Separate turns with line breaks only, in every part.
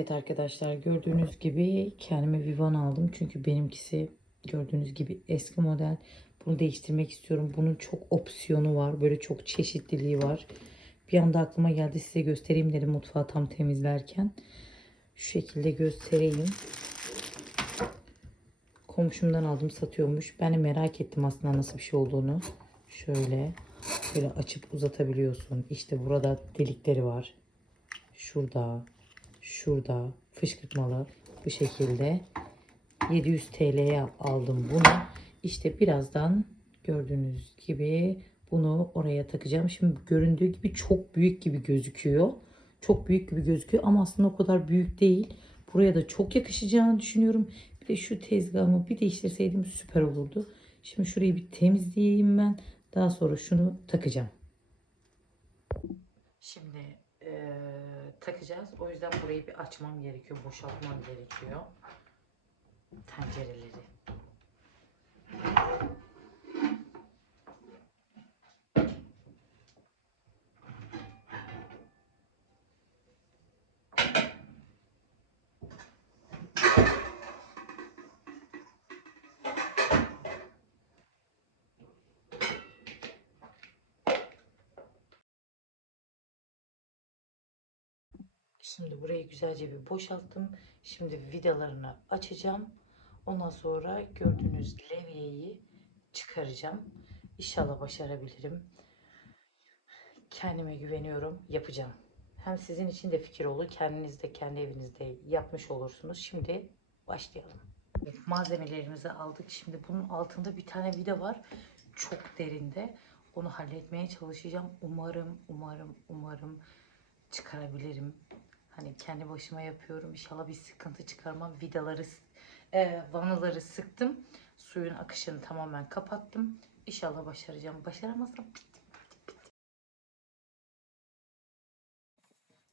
Evet arkadaşlar gördüğünüz gibi kendime Vivan aldım. Çünkü benimkisi gördüğünüz gibi eski model. Bunu değiştirmek istiyorum. Bunun çok opsiyonu var. Böyle çok çeşitliliği var. Bir anda aklıma geldi size göstereyim dedim mutfağı tam temizlerken. Şu şekilde göstereyim. Komşumdan aldım satıyormuş. Ben de merak ettim aslında nasıl bir şey olduğunu. Şöyle böyle açıp uzatabiliyorsun. İşte burada delikleri var. Şurada, şurada fışkırtmalı bu şekilde 700 TL'ye aldım bunu. İşte birazdan gördüğünüz gibi bunu oraya takacağım. Şimdi göründüğü gibi çok büyük gibi gözüküyor. Çok büyük gibi gözüküyor ama aslında o kadar büyük değil. Buraya da çok yakışacağını düşünüyorum. Bir de şu tezgahımı bir değiştirseydim süper olurdu. Şimdi şurayı bir temizleyeyim ben. Daha sonra şunu takacağım. Şimdi eee, takacağız. O yüzden burayı bir açmam gerekiyor. Boşaltmam gerekiyor. Tencereleri. Şimdi burayı güzelce bir boşalttım. Şimdi vidalarını açacağım. Ondan sonra gördüğünüz levyeyi çıkaracağım. İnşallah başarabilirim. Kendime güveniyorum. Yapacağım. Hem sizin için de fikir olur. Kendiniz de kendi evinizde yapmış olursunuz. Şimdi başlayalım. Malzemelerimizi aldık. Şimdi bunun altında bir tane vida var. Çok derinde. Onu halletmeye çalışacağım. Umarım, umarım, umarım çıkarabilirim. Hani kendi başıma yapıyorum. İnşallah bir sıkıntı çıkarmam. Vidaları, e, vanaları sıktım. Suyun akışını tamamen kapattım. İnşallah başaracağım. Başaramazsam bitti.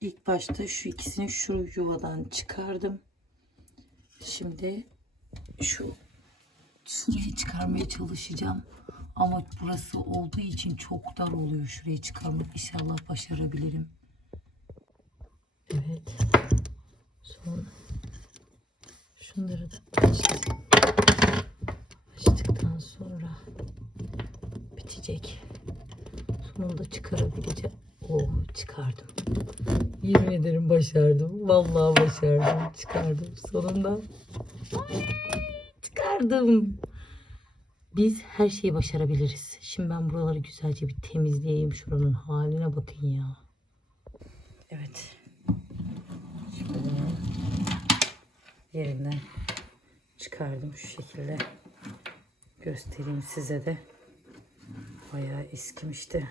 İlk başta şu ikisini şu yuvadan çıkardım. Şimdi şu şurayı çıkarmaya çalışacağım. Ama burası olduğu için çok dar oluyor şurayı çıkarmak. İnşallah başarabilirim. Evet. Sonra şunları da açacağız. Açtıktan sonra bitecek. Sonunda çıkarabileceğim. Oh çıkardım. Yemin ederim başardım. Vallahi başardım. Çıkardım sonunda. Çıkardım. Biz her şeyi başarabiliriz. Şimdi ben buraları güzelce bir temizleyeyim. Şuranın haline bakın ya. Evet. Şimdi bunu yerinden çıkardım şu şekilde. Göstereyim size de. Bayağı eskimişti.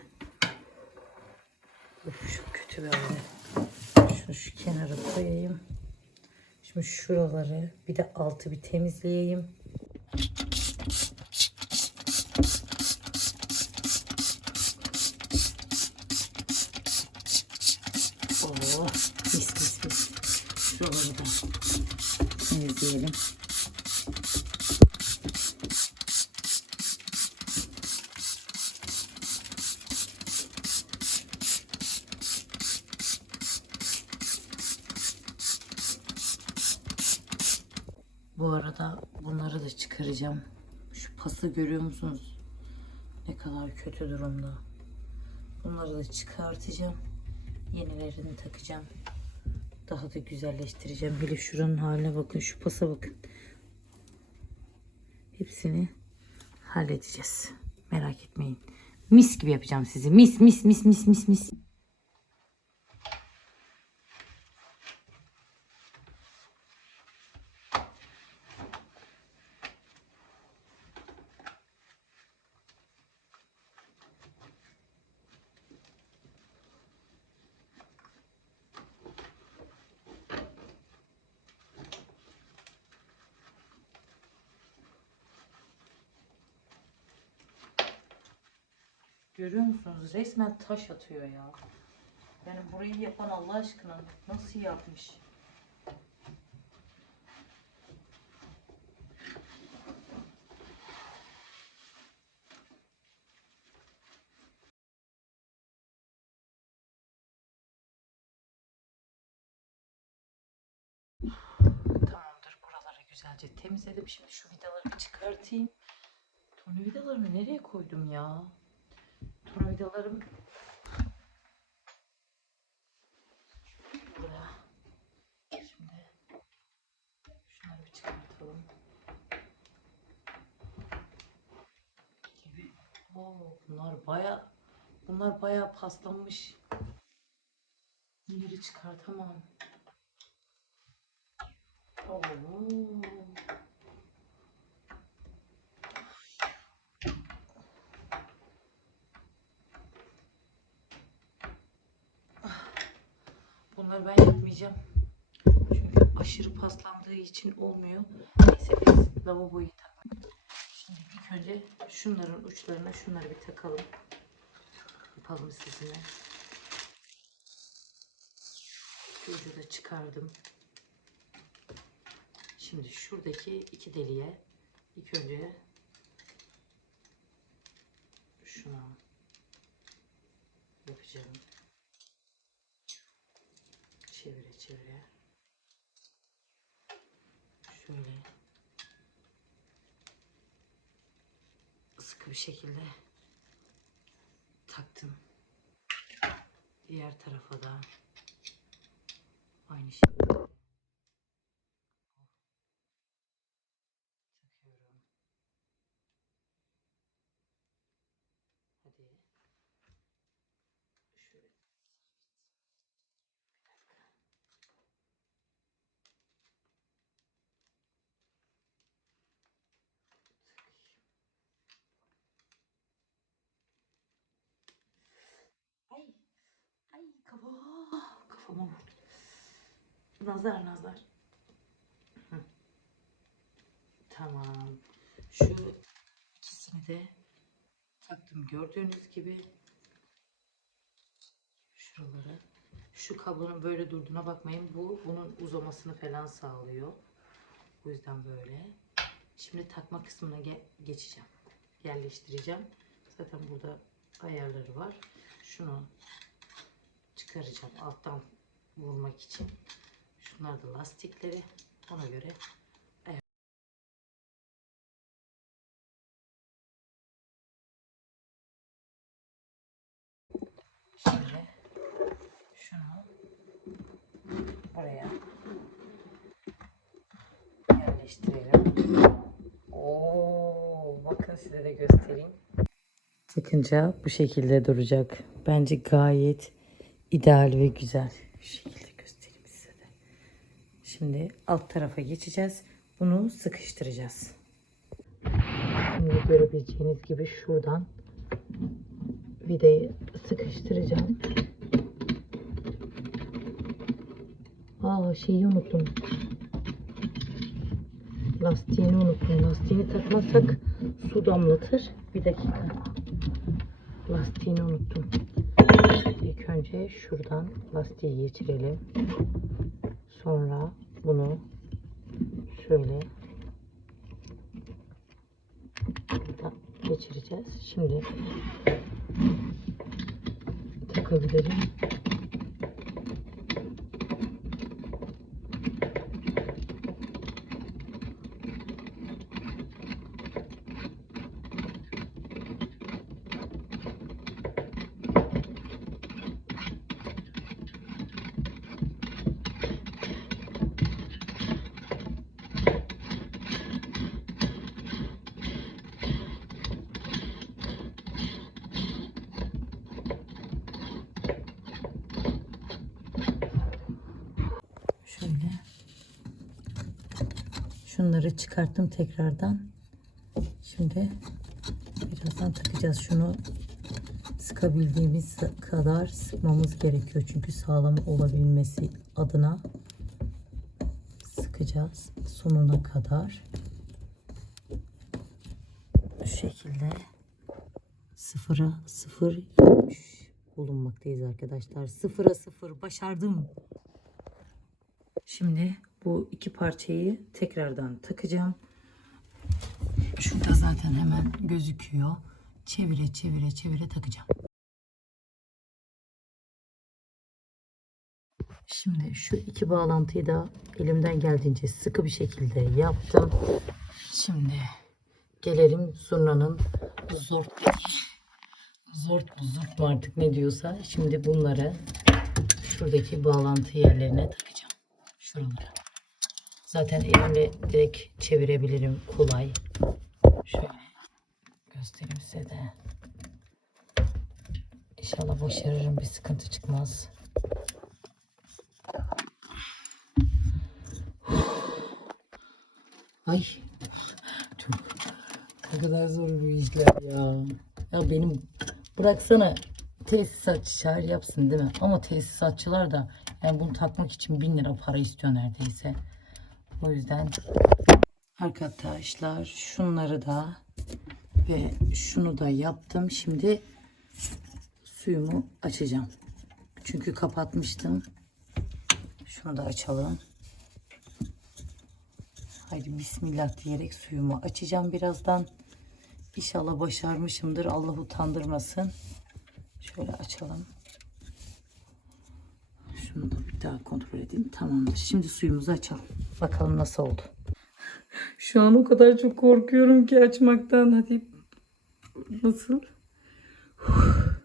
Uf, çok kötü bir halde. Şunu şu kenara koyayım. Şimdi şuraları bir de altı bir temizleyeyim. Oh, mis mis mis. Şuraları da temizleyelim. Bu arada bunları da çıkaracağım. Şu pası görüyor musunuz? Ne kadar kötü durumda. Bunları da çıkartacağım. Yenilerini takacağım. Daha da güzelleştireceğim. Hele şuranın haline bakın. Şu pasa bakın. Hepsini halledeceğiz. Merak etmeyin. Mis gibi yapacağım sizi. Mis mis mis mis mis mis. Görüyor musunuz? Resmen taş atıyor ya. Yani burayı yapan Allah aşkına nasıl yapmış? Tamamdır. Buraları güzelce temizledim. Şimdi şu vidaları çıkartayım. Tornavidalarını nereye koydum ya? Tornavidalarım burada. Şimdi şunları bir çıkartalım. Gibi. Oo, bunlar baya bunlar baya paslanmış. Bunları çıkartamam. Oo. Bunları ben yapmayacağım. Çünkü aşırı paslandığı için olmuyor. Neyse biz lavaboyu takmak. Şimdi ilk önce şunların uçlarına şunları bir takalım. Yapalım sizinle. İki ucu da çıkardım. Şimdi şuradaki iki deliğe ilk önce şunu yapacağım. Çevire çevire. Şöyle sıkı bir şekilde taktım. Diğer tarafa da aynı şekilde takıyorum. Hadi. Şöyle. Bir dakika. Takayım. Ay. Ay kafa. Vurdu. Nazar nazar. Tamam. Şu ikisini de taktım gördüğünüz gibi. Şuralara. Şu kablonun böyle durduğuna bakmayın. Bu bunun uzamasını falan sağlıyor. O yüzden böyle. Şimdi takma kısmına ge- geçeceğim. Yerleştireceğim. Zaten burada ayarları var. Şunu çıkaracağım alttan vurmak için. Şunlar da lastikleri. Ona göre Şimdi şunu buraya yerleştirelim. Oo, bakın size de göstereyim. Takınca bu şekilde duracak. Bence gayet ideal ve güzel. Şu şekilde göstereyim size de. Şimdi alt tarafa geçeceğiz. Bunu sıkıştıracağız. Şimdi görebileceğiniz gibi şuradan vidayı sıkıştıracağım. Aa şeyi unuttum. Lastiğini unuttum. Lastiğini takmazsak su damlatır. Bir dakika. Lastiğini unuttum. İlk önce şuradan lastiği geçirelim. Sonra bunu şöyle geçireceğiz. Şimdi takabilirim. Şöyle. Şunları çıkarttım tekrardan. Şimdi birazdan takacağız. Şunu sıkabildiğimiz kadar sıkmamız gerekiyor. Çünkü sağlam olabilmesi adına sıkacağız sonuna kadar. Bu şekilde sıfıra sıfır bulunmaktayız arkadaşlar. Sıfıra sıfır başardım. Şimdi bu iki parçayı tekrardan takacağım. Şurada zaten hemen gözüküyor. Çevire çevire çevire takacağım. Şimdi şu iki bağlantıyı da elimden geldiğince sıkı bir şekilde yaptım. Şimdi gelelim zurnanın zort zort mu mu artık ne diyorsa. Şimdi bunları şuradaki bağlantı yerlerine takacağım. Şuralara. Zaten elimle direkt çevirebilirim kolay. Şöyle göstereyim size de. İnşallah başarırım bir sıkıntı çıkmaz. Ay ne kadar zor bu işler ya. Ya benim bıraksana tesisatçı çağır yapsın değil mi? Ama tesisatçılar da yani bunu takmak için bin lira para istiyor neredeyse. O yüzden arkadaşlar şunları da ve şunu da yaptım. Şimdi suyumu açacağım. Çünkü kapatmıştım. Şunu da açalım. Haydi bismillah diyerek suyumu açacağım birazdan. İnşallah başarmışımdır. Allah utandırmasın. Şöyle açalım. Şunu da bir daha kontrol edeyim. Tamamdır. Şimdi suyumuzu açalım. Bakalım nasıl oldu. Şu an o kadar çok korkuyorum ki açmaktan. Hadi nasıl?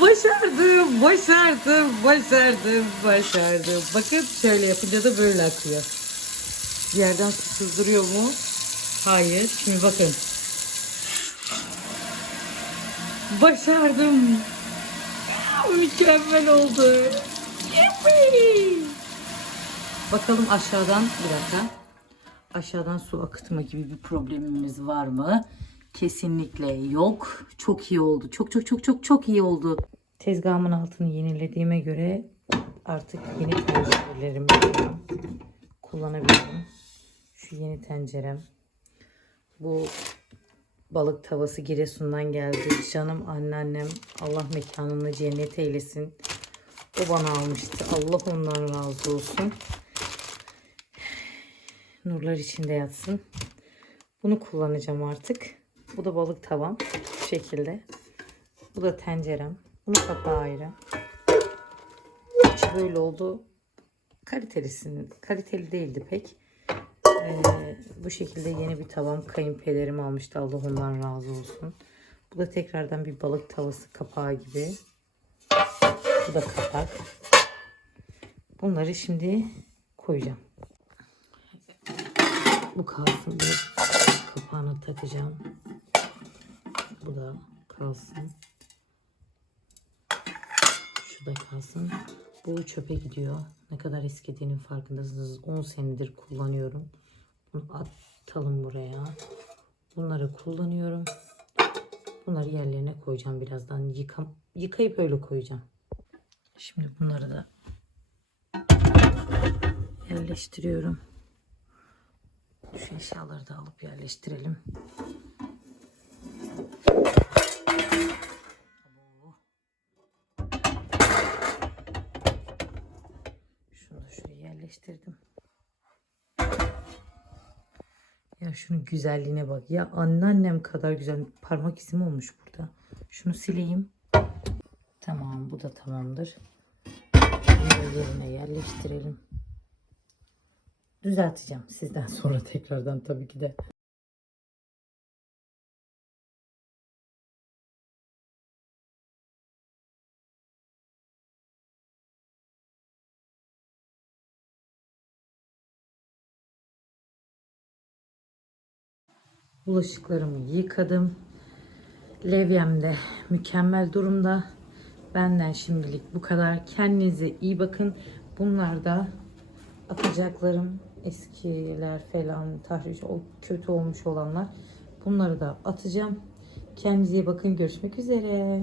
Başardım, başardım, başardım, başardım. Bakın şöyle yapınca da böyle akıyor. Yerden su sızduruyor mu? Hayır. Şimdi bakın. Başardım. Mükemmel oldu. Yippee! Bakalım aşağıdan bir dakika. Aşağıdan su akıtma gibi bir problemimiz var mı? Kesinlikle yok. Çok iyi oldu. Çok çok çok çok çok iyi oldu. Tezgahımın altını yenilediğime göre artık yeni tencerelerimi kullanabilirim. Şu yeni tencerem. Bu balık tavası Giresun'dan geldi. Canım anneannem Allah mekanını cennet eylesin. O bana almıştı. Allah ondan razı olsun. Nurlar içinde yatsın. Bunu kullanacağım artık. Bu da balık tavam. Bu şekilde. Bu da tencerem. Bunun kapağı ayrı. İçi böyle oldu. Kalitelisinin, kaliteli değildi pek. Ee, bu şekilde yeni bir tavam kayınpederim almıştı. Allah ondan razı olsun. Bu da tekrardan bir balık tavası kapağı gibi. Bu da kapak. Bunları şimdi koyacağım. Bu kalsın. Bunu kapağını takacağım. Bu da kalsın. Şu da kalsın. Bu çöpe gidiyor. Ne kadar eskediğinin farkındasınız. 10 senedir kullanıyorum. Atalım buraya. Bunları kullanıyorum. Bunları yerlerine koyacağım birazdan. Yıka, yıkayıp öyle koyacağım. Şimdi bunları da yerleştiriyorum. Şu eşyaları da alıp yerleştirelim. Ya şunun güzelliğine bak. Ya anneannem kadar güzel parmak izim olmuş burada. Şunu sileyim. Tamam bu da tamamdır. Bunu yerine yerleştirelim. Düzelteceğim sizden sonra tekrardan tabii ki de. Bulaşıklarımı yıkadım. Levyem de mükemmel durumda. Benden şimdilik bu kadar. Kendinize iyi bakın. Bunlar da atacaklarım eskiler falan tahriş kötü olmuş olanlar. Bunları da atacağım. Kendinize iyi bakın. Görüşmek üzere.